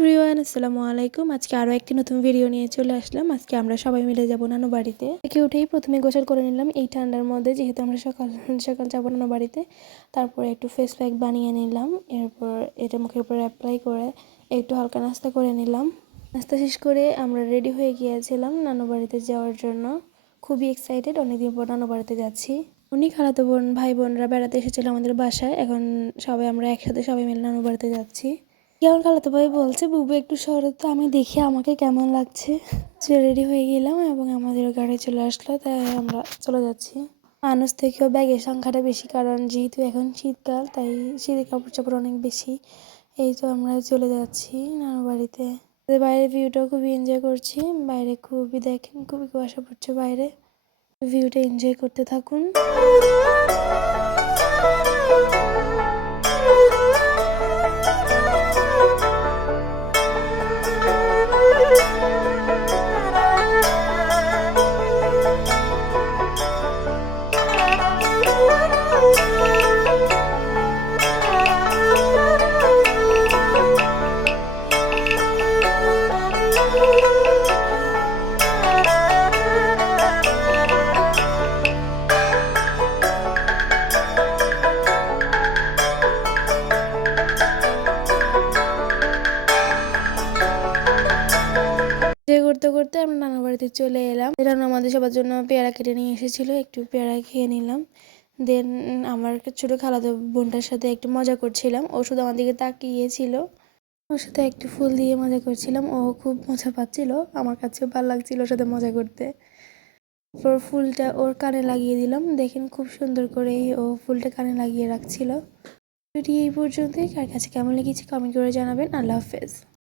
Everyone, আসসালামু আলাইকুম। আজকে আরও একটি নতুন ভিডিও নিয়ে চলে আসলাম। আজকে আমরা সবাই মিলে যাব নানু বাড়িতে। থেকে উঠেই প্রথমে গোসল করে নিলাম এই ঠান্ডার মধ্যে, যেহেতু আমরা সকাল সকাল যাবো নানু বাড়িতে। তারপরে একটু ফেস প্যাক বানিয়ে নিলাম, এরপর এটা মুখের উপর অ্যাপ্লাই করে একটু হালকা নাস্তা করে নিলাম। নাস্তা শেষ করে আমরা রেডি হয়ে গিয়েছিলাম নানু বাড়িতে যাওয়ার জন্য। খুবই এক্সাইটেড, অনেকদিন পর নানু বাড়িতে যাচ্ছি। উনি খালাতো বোন ভাই বোনরা বেড়াতে এসেছিল আমাদের বাসায়। এখন সবাই আমরা একসাথে সবাই মিলে নানু বাড়িতে যাচ্ছি। আমার খালাতো ভাই বলছে, বুবু একটু শহরে, তো আমি দেখি আমাকে কেমন লাগছে। সে রেডি হয়ে গেলাম এবং আমাদের গাড়ি চলে আসলো, তাই আমরা চলে যাচ্ছি। মানুষ থেকেও ব্যাগের সংখ্যাটা বেশি, কারণ যেহেতু এখন শীতকাল, তাই শীতের কাপড় চাপড় অনেক বেশি। এই তো আমরা চলে যাচ্ছি নানু বাড়িতে। বাইরের ভিউটাও খুবই এনজয় করছি। বাইরে খুবই দেখেন, খুবই কুয়াশা পড়ছে বাইরে। ভিউটা এনজয় করতে থাকুন। করতে করতে আমরা নানা বাড়িতে চলে এলাম। রান্না আমাদের সবার জন্য পেয়ারা কেটে নিয়ে এসেছিল, একটু পেয়ারা খেয়ে নিলাম। দেন আমার ছোট খালাতো বোনটার সাথে একটু মজা করছিলাম। ও শুধু আমার দিকে তাকিয়েছিল, ওর সাথে একটু ফুল দিয়ে মজা করছিলাম। ও খুব মজা পাচ্ছিল, আমার কাছেও ভালো লাগছিল ওর সাথে মজা করতে। তারপর ফুলটা ওর কানে লাগিয়ে দিলাম। দেখেন খুব সুন্দর করে ও ফুলটা কানে লাগিয়ে রাখছিল। ভিডিও এই পর্যন্তই। কার কাছে কেমন লেগেছে কমেন্ট করে জানাবেন। আল্লাহ হাফেজ।